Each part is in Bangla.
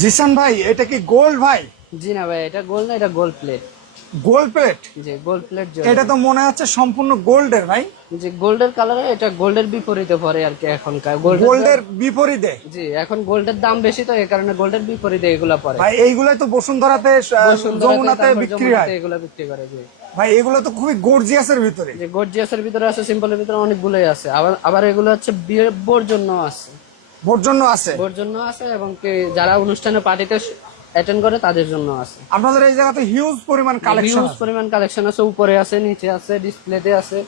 জিসান ভাই এটা কি গোল্ড ভাই? জি না ভাই এটা গোল্ড না এটা গোল্ড প্লেট। Gold plate? জি গোল্ড প্লেট এটা তো মনে হচ্ছে সম্পূর্ণ গোল্ডের ভাই। যে গোল্ডের কালারে এটা গোল্ডের বিপরীতে পড়ে আর কি এখনকার। গোল্ড গোল্ডের বিপরীতে? জি এখন গোল্ডের দাম বেশি তো এই কারণে গোল্ডের বিপরীতে এগুলা পড়ে। ভাই এইগুলাই তো বসুন্ধরাতে যমুনাতে বিক্রি হয়। এগুলা বিক্রি করে জি। ভাই এগুলো তো খুবই গর্জিয়াসের ভিতরে। যে গর্জিয়াসের ভিতরে আছে সিম্পলের ভিতরে অনেকগুলোই আছে। আবার আবার এগুলো হচ্ছে বিয়ের জন্য আছে। ভোট জন্য আছে? ভোট জন্য আছে এবং কি যারা অনুষ্ঠানে পার্টিতে অ্যাটেন্ড করে তাদের জন্য আছে। আপনাদের এই জায়গাতে হিউজ পরিমাণ কালেকশন হিউজ পরিমাণ কালেকশন আছে উপরে আছে নিচে আছে ডিসপ্লেতে আছে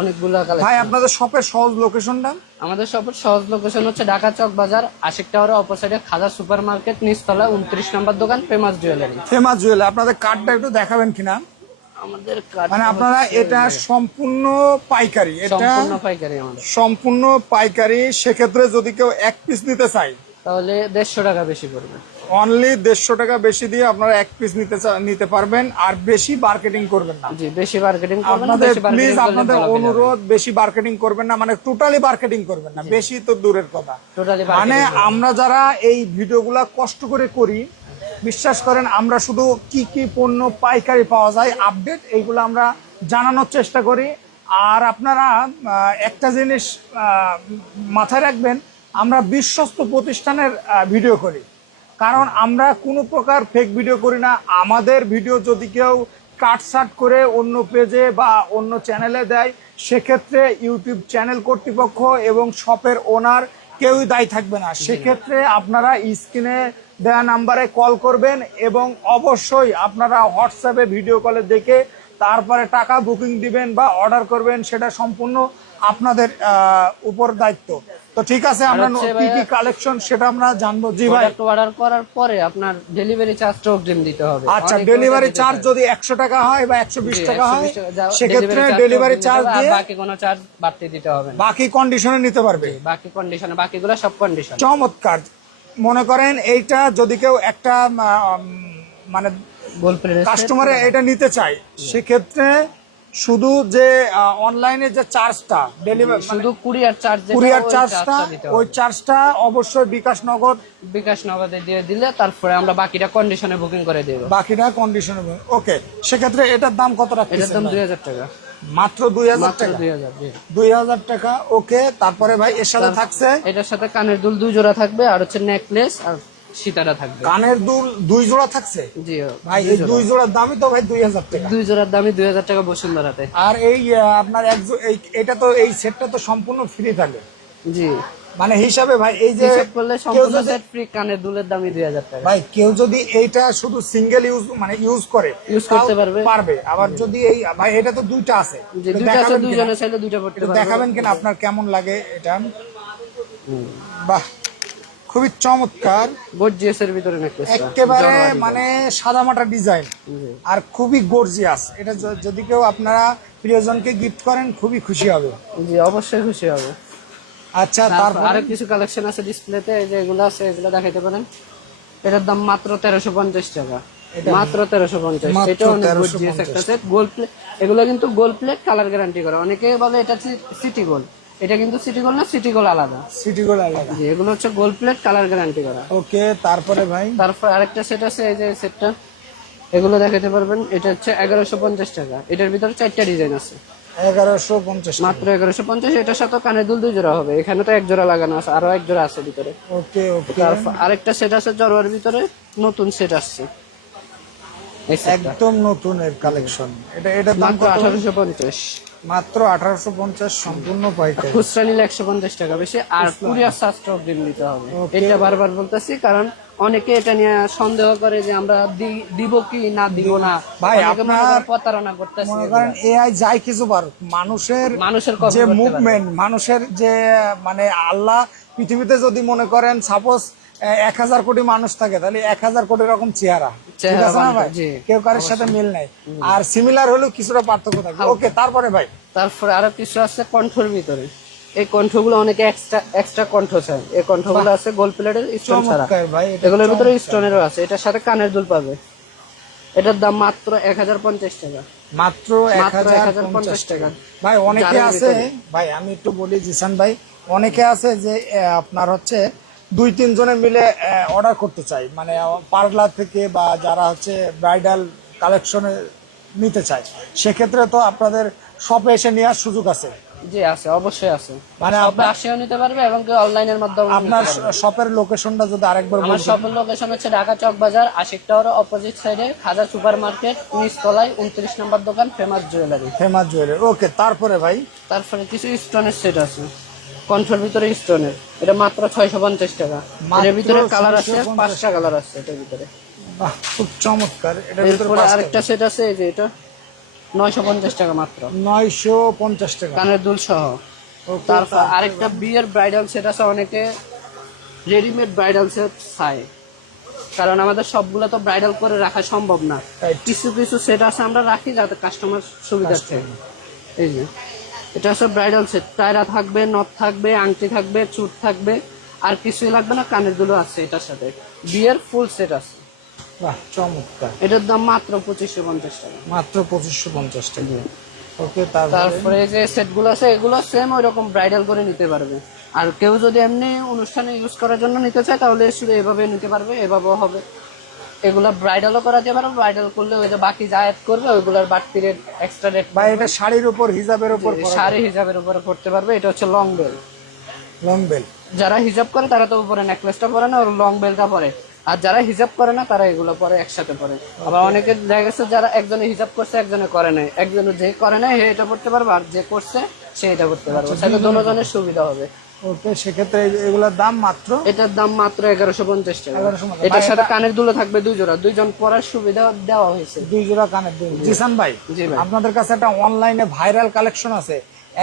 অনেকগুলো কালেকশন ভাই আপনাদের শপের সহজ লোকেশনটা আমাদের সবার সহজ লোকেশন হচ্ছে ঢাকা চক বাজার আশিক টাওয়ারের অপোসাইডে খাজা সুপার মার্কেট নিচতলা উনত্রিশ নম্বর দোকান ফেমাস জুয়েলারি ফেমাস জুয়েলার আপনাদের কার্ডটা একটু দেখাবেন কিনা? আমাদের মানে আপনারা এটা সম্পূর্ণ পাইকারি এটা সম্পূর্ণ পাইকারি আমাদের। সম্পূর্ণ পাইকারি সেক্ষেত্রে যদি কেউ এক পিস নিতে চায় তাহলে দেড়শো টাকা বেশি পড়বে। অনলি দেড়শো টাকা বেশি দিয়ে আপনারা এক পিস নিতে নিতে পারবেন আর বেশি মার্কেটিং করবেন না। জি বেশি মার্কেটিং আপনাদের প্লিজ আপনাদের অনুরোধ বেশি মার্কেটিং করবেন না মানে টোটালি মার্কেটিং করবেন না বেশি তো দূরের কথা। মানে আমরা যারা এই ভিডিওগুলা কষ্ট করে করি বিশ্বাস করেন আমরা শুধু কি কি পণ্য পাইকারি পাওয়া যায় আপডেট এইগুলো আমরা জানানোর চেষ্টা করি। আর আপনারা একটা জিনিস মাথায় রাখবেন আমরা বিশ্বস্ত প্রতিষ্ঠানের ভিডিও করি। কারণ আমরা কোনো প্রকার ফেক ভিডিও করি না। আমাদের ভিডিও যদি কেউ কাটসাট করে অন্য পেজে বা অন্য চ্যানেলে দেয় সেক্ষেত্রে ইউটিউব চ্যানেল কর্তৃপক্ষ এবং শপের ওনার কেউই দায়ী থাকবে না। সেক্ষেত্রে আপনারা স্ক্রিনে দেওয়া নাম্বারে কল করবেন এবং অবশ্যই আপনারা হোয়াটসঅ্যাপে ভিডিও কলে দেখে তারপরে টাকা বুকিং দিবেন বা অর্ডার করবেন সেটা সম্পূর্ণ আপনাদের উপর দায়িত্ব। তো ঠিক আছে আমরা কি কি কালেকশন সেটা আমরা জানব। জি ভাই। অর্ডার করার পরে আপনার ডেলিভারি চার্জটা অগ্রিম দিতে হবে। আচ্ছা ডেলিভারি চার্জ যদি একশো টাকা হয় বা একশো বিশ জি, টাকা হয় সেক্ষেত্রে ডেলিভারি চার্জ দিয়ে বাকি কোনো চার্জ বাড়তি দিতে হবে বাকি কন্ডিশনে নিতে পারবে। বাকি কন্ডিশনে বাকিগুলো সব কন্ডিশন চমৎকার। মনে করেন এইটা যদি কেউ একটা মানে কাস্টমারে এটা নিতে চায় সেক্ষেত্রে শুধু যে অনলাইনে যে চার্জটা ডেলিভারি শুধু কুরিয়ার চার্জ কুরিয়ার চার্জটা ওই চার্জটা অবশ্যই বিকাশ নগদ বিকাশ নগদে দিয়ে দিলে তারপরে আমরা বাকিটা কন্ডিশনে বুকিং করে দেব। বাকিটা কন্ডিশনে ওকে সেক্ষেত্রে এটার দাম কত এটার দাম ভাই? দুই হাজার টাকা। মাত্র দুই হাজার টাকা। দুই হাজার ওকে তারপরে ভাই এর সাথে থাকছে? এটার সাথে কানের দুল দুই জোড়া থাকবে আর হচ্ছে নেকলেস আর সীতারা থাকবে। কানের দুল দুই জোড়া থাকছে? জি ভাই এই দুই জোড়ার দামই তো ভাই দুই হাজার টাকা। দুই জোড়ার দামই দুই হাজার টাকা বসুন্ধরাতে আর এই আপনার এক এই এটা তো এই সেটটা তো সম্পূর্ণ ফ্রি থাকে। জি। মানে হিসাবে ভাই এই যে করলে সম্পূর্ণ সেট ফ্রি কানের দুলের দামই দুই হাজার টাকা। ভাই কেউ যদি এইটা শুধু সিঙ্গেল ইউজ মানে ইউজ করে Use করতে পারবে। পারবে। আবার যদি এই ভাই এটা তো দুইটা আছে। দুইটা আছে দেখাবেন কিনা? দুইজনে চাইলে দুইটা পড়তে পারবে। দেখাবেন কিনা আপনার কেমন লাগে এটা? বাহ খুবই চমৎকার। গর্জিয়াস এর ভিতরে একেবারে মানে সাদামাটা ডিজাইন আর খুবই গর্জিয়াস এটা যদি কেউ আপনারা প্রিয়জনকে গিফট করেন খুবই খুশি হবে। জি অবশ্যই খুশি হবে। আচ্ছা তারপর আরও কিছু কালেকশন আছে ডিসপ্লেতে এই যে এগুলো আছে এগুলো দেখাইতে পারেন। এটার দাম মাত্র তেরোশো পঞ্চাশ টাকা। মাত্র তেরোশো পঞ্চাশ। এটা অনেক গর্জিয়াস একটা সেট গোল্ড প্লেট এগুলো কিন্তু গোল্ড প্লেট কালার গ্যারান্টি করে। অনেকে বলে এটা সিটি গোল্ড এটা কিন্তু সিটি গোল্ড না সিটি গোল্ড আলাদা। সিটি গোল আলাদা। জি এগুলো হচ্ছে গোল্ড প্লেট কালার গ্যারান্টি করা। ওকে তারপরে ভাই? তারপর আরেকটা সেট আছে এই যে সেটটা এগুলো দেখাতে পারবেন। এটা হচ্ছে এগারোশো পঞ্চাশ টাকা। এটার ভিতরে চারটা ডিজাইন আছে। এগারোশো পঞ্চাশ মাত্র এগারোশো পঞ্চাশ এটার সাথে কানের দুল দুই জোড়া হবে। এখানে তো এক জোড়া লাগানো আছে আরও এক জোড়া আছে ভিতরে। ওকে ওকে। আরেকটা সেট আছে জরোয়ার ভিতরে নতুন সেট আসছে। একদম নতুন এর কালেকশন এটা এটা দাম মাত্র আঠারোশো পঞ্চাশ। মাত্র আঠারোশো পঞ্চাশ সম্পূর্ণ পাইকারি। খুচরা নিলে একশো পঞ্চাশ টাকা বেশি আর কুরিয়ার চার্জটা অগ্রিম দিতে হবে। এটা বারবার বলতেছি কারণ অনেকে এটা নিয়ে সন্দেহ করে যে আমরা দিব কি না দিব না। ভাই, আপনার- প্রতারণা করতেছে মনে করেন এআই যাই কিছু পারুক মানুষের মানুষের যে মুভমেন্ট মানুষের যে মানে আল্লাহ পৃথিবীতে যদি মনে করেন সাপোজ এক হাজার কোটি মানুষ থাকে তাহলে এক হাজার কোটি রকম চেহারা। ঠিক চেহারা আছে না ভাই? কেউ কারোর সাথে মিল নাই। আর সিমিলার হলেও কিছুটা পার্থক্য থাকে। ওকে তারপরে ভাই? তারপরে আরও কিছু আছে কণ্ঠর ভিতরে। এই কণ্ঠগুলো অনেকে এক্সট্রা এক্সট্রা কণ্ঠ চায়। এই কণ্ঠগুলো আছে গোল্ড প্লেটের স্টোন ছাড়া। এগুলোর ভিতরে স্টোনেরও আছে। এটার সাথে কানের দুল পাবে। এটার দাম মাত্র এক হাজার পঞ্চাশ টাকা। মাত্র এক হাজার পঞ্চাশ টাকা। ভাই অনেকে আছে ভাই আমি একটু বলি জিসান ভাই অনেকে আছে যে আপনার হচ্ছে দুই তিন জনে মিলে অর্ডার করতে চাই মানে পার্লার থেকে বা যারা হচ্ছে ব্রাইডাল কালেকশনে নিতে চায়। সেক্ষেত্রে তো আপনাদের শপে এসে নেওয়ার সুযোগ আছে। জি আছে অবশ্যই আছে। মানে সবে আপনার- আসেও নিতে পারবে এবং কেউ অনলাইনের মাধ্যমে আপনার শপের লোকেশনটা যদি আরেকবার আমার বলতেন শপের লোকেশন হচ্ছে ঢাকা চক বাজার আশিক টাওয়ার অপোজিট সাইডে খাজা সুপার মার্কেট নিচতলায় উনত্রিশ নম্বর দোকান famous jewellery famous jewellery okay তারপরে ভাই? তারপরে কিছু স্টোনের সেট আছে। কণ্ঠের ভিতরে স্টোনের এটা মাত্র ছয়শো পঞ্চাশ টাকা। এর ভিতরে কালার আছে পাঁচটা কালার আছে এটার ভিতরে। বাহ খুব চমৎকার। এটার ভিতরে আরেকটা সেট আছে এই যে এটা। নয়শো পঞ্চাশ টাকা মাত্র। নয়শো পঞ্চাশ টাকা। কানের দুল সহ। তারপর আরেকটা বিয়ের ব্রাইডাল সেট আছে অনেকে রেডিমেড ব্রাইডাল সেট চায় কারণ আমাদের সবগুলো তো ব্রাইডাল করে রাখা সম্ভব না। কিছু কিছু সেট আছে আমরা রাখি যাতে কাস্টমার সুবিধার্থে এই যে এটা হচ্ছে ব্রাইডাল সেট টায়রা থাকবে নথ থাকবে আংটি থাকবে চুট থাকবে আর কিছুই লাগবে না কানের দুলো আছে এটার সাথে। বিয়ের ফুল সেট আছে। বাহ চমৎকার। এটার দাম মাত্র পঁচিশশো পঞ্চাশ টাকা। মাত্র পঁচিশশো পঞ্চাশ টাকা। ওকে তারপরে? যে সেটগুলো আছে এগুলো সেম ওই রকম ব্রাইডাল করে নিতে পারবে। আর কেউ যদি এমনি অনুষ্ঠানে ইউজ করার জন্য নিতে চায় তাহলে শুধু এভাবে নিতে পারবে এভাবেও হবে। এগুলো ব্রাইডালও করা যেতে পারে ব্রাইডাল করলে ওই যে বাকি অ্যাড করবে ওইগুলোর বাড়তি রেট এক্সট্রা রেট বা এটা শাড়ির উপর হিজাবের উপর শাড়ি হিসাবের উপরে করতে পারবে এটা হচ্ছে লং বেল লং বেল যারা হিজাব করে তারা তো উপরে নেকলেসটা পরে না ওর লং বেলটা পরে। আর যারা হিজাব করে না তারা এগুলো পরে একসাথে পরে। আবার অনেকে দেখা গেছে যারা একজনে হিজাব করছে একজনে করে নাই। একজনে যে করে নাই সে এটা করতে পারবে আর যে করছে সে এটা করতে পারবে। সেটা দুজনের সুবিধা হবে। ওকে সেক্ষেত্রে এগুলোর দাম মাত্র? এটার দাম মাত্র এগারোশো পঞ্চাশ টাকা। এটার সাথে কানের দুলো থাকবে দুই জোড়া। দুইজন পরার সুবিধা দেওয়া হয়েছে। দুই জোড়া কানের দুল। জিসান ভাই জি ভাই। আপনাদের কাছে একটা অনলাইনে ভাইরাল কালেকশন আছে।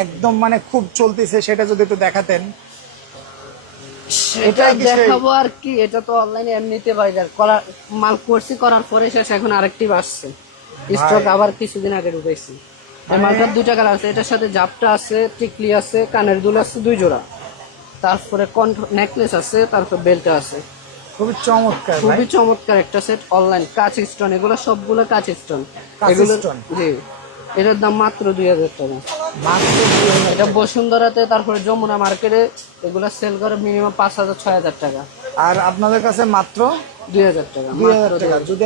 একদম মানে খুব চলতেছে সেটা যদি একটু দেখাতেন। এটা দেখাবো আর কি এটা তো অনলাইনে এমনিতে বাজার করা মাল করছি করার পরে শেষ এখন আরেকটি আসছে স্টক আবার কিছুদিন আগে ঢুকাইছি। মালটার দুইটা কালার আছে এটার সাথে জাপটা আছে টিকলি আছে কানের দুল আছে দুই জোড়া। তারপরে কণ্ঠ নেকলেস আছে তারপর বেল্ট আছে। খুবই চমৎকার খুবই চমৎকার একটা সেট অনলাইন কাঁচ স্টোন এগুলো সবগুলো কাঁচ স্টোন এগুলো? জি। এটার দাম মাত্র দুই হাজার টাকা। এটা বসুন্ধরাতে তারপরে যমুনা মার্কেটে এগুলো সেল করে মিনিমাম পাঁচ হাজার ছয় হাজার টাকা। আর আপনাদের কাছে মাত্র? দুই হাজার টাকা দুই হাজার টাকা। যদি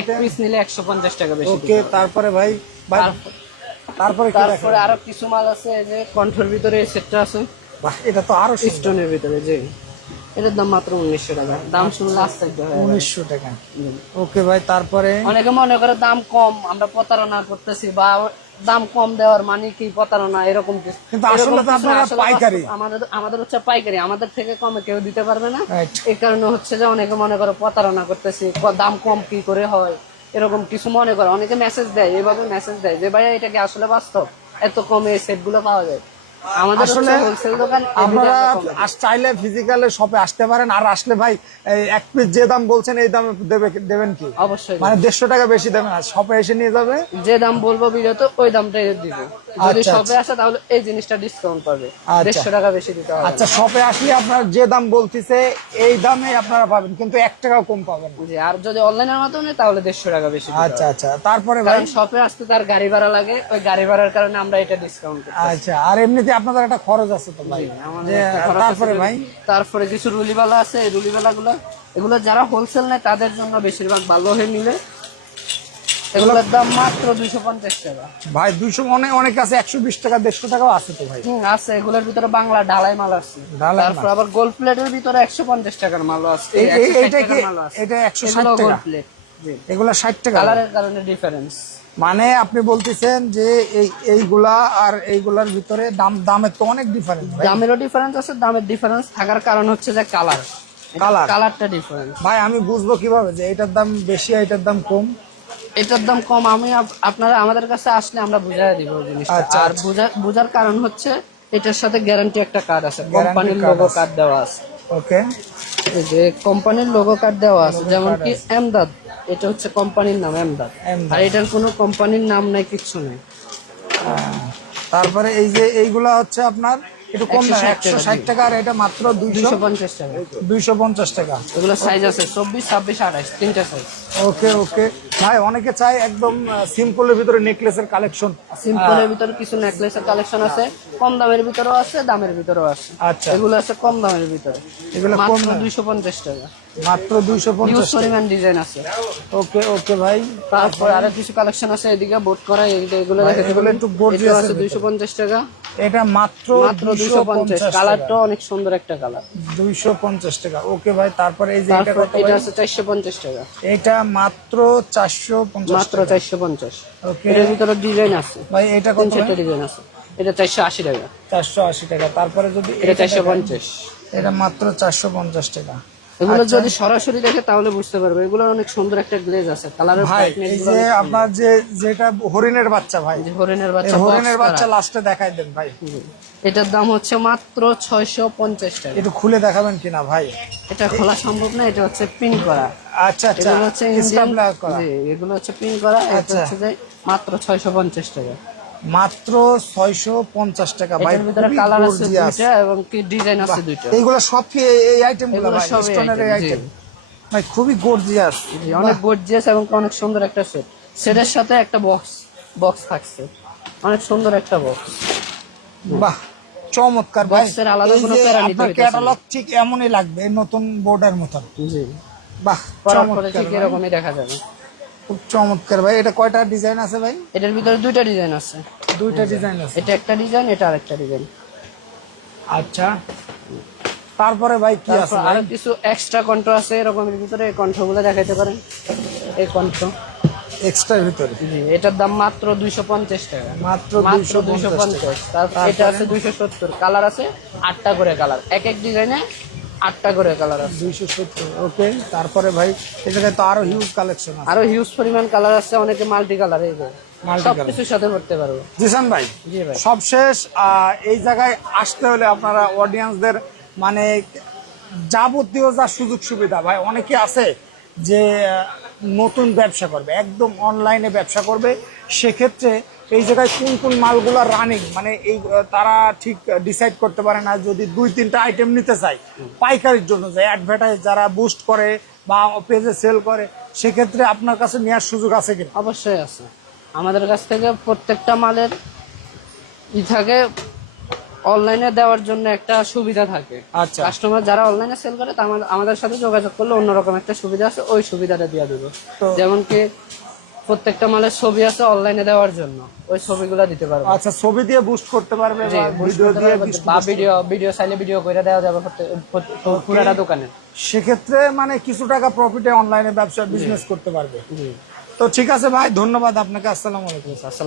এক পিস নিলে একশো পঞ্চাশ টাকা বেশি ওকে তারপরে ভাই ভাই তারপরে তারপরে আরও কিছু মাল আছে যে কণ্ঠের ভিতরে এই সেটটা আছে। বাহ এটা তো আরও স্টোনের ভিতরে যে এটার দাম মাত্র উনিশশো টাকা। দাম শুনলে আস্তে উনিশশো টাকা। ওকে ভাই তারপরে? অনেকে মনে করে দাম কম আমরা প্রতারণা করতেছি বা দাম কম দেওয়ার মানে কি প্রতারণা এরকম কিন্তু আসলে তো আপনারা পাইকারি। আমাদের আমাদের হচ্ছে পাইকারি আমাদের থেকে কমে কেউ দিতে পারবে না। এই কারণে হচ্ছে যে অনেকে মনে করো প্রতারণা করতেছি দাম কম কি করে হয় এরকম কিছু মনে করো। অনেকে মেসেজ দেয় এভাবে মেসেজ দেয় যে ভাইয়া এটা কি আসলে বাস্তব? এত কমে সেটগুলো সেটগুলো পাওয়া যায়? আমাদের আসলে আপনারা চাইলে ফিজিক্যালে শপে আসতে পারেন আর আসলে ভাই এক পিস যে দাম বলছেন এই দামে দেবে দেবেন কি? অবশ্যই। মানে দেড়শো টাকা বেশি দেবেন আর শপে এসে নিয়ে যাবে? যে দাম বলব বিরত ওই দামটাই দিব। যদি আচ্ছা, শপে আসে তাহলে এই জিনিসটা ডিসকাউন্ট পাবে। আচ্ছা। দেড়শো টাকা বেশি দিতে হবে। আচ্ছা শপে আসলে আপনার যে দাম বলতেছে এই দামে আপনারা পাবেন কিন্তু এক টাকাও কম পাবেন জি আর যদি অনলাইনের মাধ্যমে তাহলে দেড়শো টাকা বেশি আচ্ছা আচ্ছা তারপরে ভাই? শপে আসতে তার গাড়ি ভাড়া লাগে ওই গাড়ি ভাড়ার কারণে আমরা এটা ডিসকাউন্ট করি আচ্ছা আর এমনিতে আপনাদের একটা খরচ আছে তো ভাই? তারপরে ভাই? তারপরে কিছু রুলিবালা আছে এই রুলিবালা গুলো এগুলো যারা হোলসেল নেয় তাদের জন্য বেশিরভাগ ভালো হয়ে মিলে। এগুলোর দাম মাত্র দুইশো পঞ্চাশ টাকা। ভাই দুইশো অনেক অনেক আছে একশো বিশ টাকা দেড়শো টাকাও আছে তো ভাই। হুম আছে এগুলোর ভিতরে বাংলা ঢালাই মাল আছে। ঢালাই তারপর আবার গোল্ড প্লেটের ভিতরে একশো পঞ্চাশ টাকার মালও আছে এই- এই- 160 এইটা কি টাকার মালও আছে। এটা একশো ষাট টাকা? প্লেট জি। এগুলা ষাট টাকা? কালারের কারণে ডিফারেন্স মানে আপনি বলতেছেন যে এই এইগুলা আর এইগুলার ভিতরে দাম দামের তো অনেক ডিফারেন্স দামেরও ডিফারেন্স আছে দামের ডিফারেন্স থাকার কারণ হচ্ছে যে কালার কালার কালারটা ডিফারেন্স ভাই আমি বুঝব কীভাবে যে এটার দাম বেশি এটার দাম কম? এটার দাম কম আমি আপ- আপনারা আমাদের কাছে আসলে আমরা বুঝাই দিব জিনিসটা। আচ্ছা, আর বুঝা- বুঝার কারণ হচ্ছে এটার সাথে গ্যারান্টি একটা কার্ড আছে কোম্পানির লোগো কার্ড দেওয়া আছে। ওকে এই যে কোম্পানির লোগো কার্ড দেওয়া আছে যেমন কি এমদাদ এটা হচ্ছে কোম্পানির নাম এমদাদ এমদাদ। আর এটার কোনো কোম্পানির নাম নাই কিচ্ছু নেই। তারপরে এই যে এইগুলা হচ্ছে আপনার একটু কম দাম একশো ষাট টাকা আর এটা মাত্র দুইশো? পঞ্চাশ টাকা। দুইশো পঞ্চাশ টাকা। এগুলো সাইজ আছে চব্বিশ ছাব্বিশ আঠাশ তিনটা সাইজ ওকে ওকে। ভাই অনেকে চায় একদম সিম্পলের ভিতরে নেকলেসের কালেকশন সিম্পলের ভিতরে কিছু নেকলেসের কালেকশন আছে কম দামের ভিতরেও আছে দামের ভিতরেও আছে। আচ্ছা। এগুলো আছে কম দামের ভিতরে। এগুলো কম দুইশো পঞ্চাশ টাকা। মাত্র দুইশো পঞ্চাশ পরিমাণ ডিজাইন আছে। ওকে ওকে ভাই। তারপর আরও কিছু কালেকশন আছে এদিকে বোট করা এগুলো এগুলো একটু এর আছে দুইশো পঞ্চাশ টাকা। এটা মাত্র পঞ্চাশ অনেক সুন্দর একটা কালার। দুইশো পঞ্চাশ টাকা। ওকে ভাই তারপরে এই যে এটা কত এটা আছে টাকা। এটা মাত্র চারশো পঞ্চাশ মাত্র চারশো পঞ্চাশ। ওকে। এটার ভিতরে ডিজাইন আছে। ভাই এটা কত ডিজাইন আছে। এটা চারশো আশি টাকা। চারশো আশি টাকা। তারপরে যদি এটা এটা চারশো দেখেন, পঞ্চাশ। এটা মাত্র চারশো পঞ্চাশ টাকা। এগুলো আচ্ছা। যদি সরাসরি দেখে তাহলে বুঝতে পারবে। এগুলো অনেক সুন্দর একটা গ্লেজ আছে। কালারের ভাই এই যে আপনার যে যেটা হরিণের বাচ্চা ভাই হরিণের বাচ্চা হরিণের বাচ্চা লাস্টে দেখাই দেন ভাই। এটার দাম হচ্ছে মাত্র ছয়শো পঞ্চাশ টাকা। একটু খুলে দেখাবেন কিনা ভাই? এটা খোলা সম্ভব না এটা হচ্ছে পিন করা। আচ্ছা আচ্ছা এগুলো হচ্ছে এগুলো হচ্ছে পিন করা এটা আচ্ছা। হচ্ছে মাত্র ছয়শো পঞ্চাশ টাকা। মাত্র ছয়শো পঞ্চাশ টাকা। এটার ভিতরে কালার আছে দুইটা এবং কি ডিজাইন আছে দুইটা। এইগুলো সব এই- এই আইটেমগুলো সব স্টোনের এই আইটেম ভাই খুবই গর্জিয়াস অনেক গর্জিয়াস এবং অনেক সুন্দর একটা সেট সেটের সাথে একটা বক্স বক্স থাকছে। অনেক সুন্দর একটা বক্স বাহ চমৎকার। ভাই আলাদা কোনো প্যারা নিতে ক্যাটালগ ঠিক এমনই লাগবে নতুন বোর্ডের মতন। জি। বাহ চমৎকার। ঠিক এরকমই দেখা যাবে। খুব চমৎকার ভাই। এটা কয়টা ডিজাইন আছে ভাই? এটার ভিতরে দুইটা ডিজাইন আছে। দুইটা ডিজাইন আছে। এটা একটা ডিজাইন এটা আরেকটা ডিজাইন আচ্ছা। তারপরে ভাই কি আছে? আরও কিছু এক্সট্রা কণ্ঠ আছে এরকমের ভিতরে এই কণ্ঠগুলো দেখাইতে পারেন। এই কণ্ঠ। এক্সট্রার ভিতরে? জি এটার দাম মাত্র দুইশো পঞ্চাশ টাকা। মাত্র মাত্র 250 দুইশো টাকা। পঞ্চাশ তারপর এটা আছে দুইশো সত্তর। কালার আছে আটটা করে কালার এক এক ডিজাইনে আটটা করে কালার আছে। দুইশো সত্তর ওকে। তারপরে ভাই জায়গায় তো আরও হিউজ কালেকশন আছে। আরও হিউজ পরিমাণ কালার আছে অনেকে মাল্টি কালার এই সাথে করতে পারব জিসান ভাই ভাই। সবশেষ আহ, এই জায়গায় আসতে হলে আপনারা অডিয়েন্সদের মানে যাবতীয় যা সুযোগ সুবিধা ভাই অনেকে আছে যে নতুন ব্যবসা করবে একদম অনলাইনে ব্যবসা করবে সেক্ষেত্রে এই জায়গায় কোন কোন মালগুলো রানিং মানে এই তারা ঠিক ডিসাইড করতে পারে না যদি দুই তিনটা আইটেম নিতে চায়। পাইকারির জন্য যে অ্যাডভার্টাইজ যারা বুস্ট করে বা পেজে সেল করে সেক্ষেত্রে আপনার কাছে নেওয়ার সুযোগ আছে কিনা? অবশ্যই আছে। আমাদের কাছ থেকে প্রত্যেকটা মালের ই থাকে অনলাইনে দেওয়ার জন্য একটা সুবিধা থাকে। আচ্ছা। কাস্টমার যারা অনলাইনে সেল করে তা আমাদের- আমাদের সাথে যোগাযোগ করলে অন্যরকম একটা সুবিধা আছে ওই সুবিধাটা দিয়ে দেবো। যেমন কি প্রত্যেকটা মালের ছবি আছে অনলাইনে দেওয়ার জন্য। ওই ছবিগুলো দিতে পারবে। আচ্ছা ছবি দিয়ে বুস্ট করতে পারবে ভিডিও দিয়ে বা ভিডিও ভিডিও চাইলে ভিডিও করে দেওয়া যাবে পুরাটা দোকানে। সেক্ষেত্রে মানে কিছু টাকা প্রফিটে অনলাইনে ব্যবসা বিজনেস করতে পারবে। তো ঠিক আছে ভাই ধন্যবাদ আপনাকে। আসসালামু আলাইকুম। আসসালাম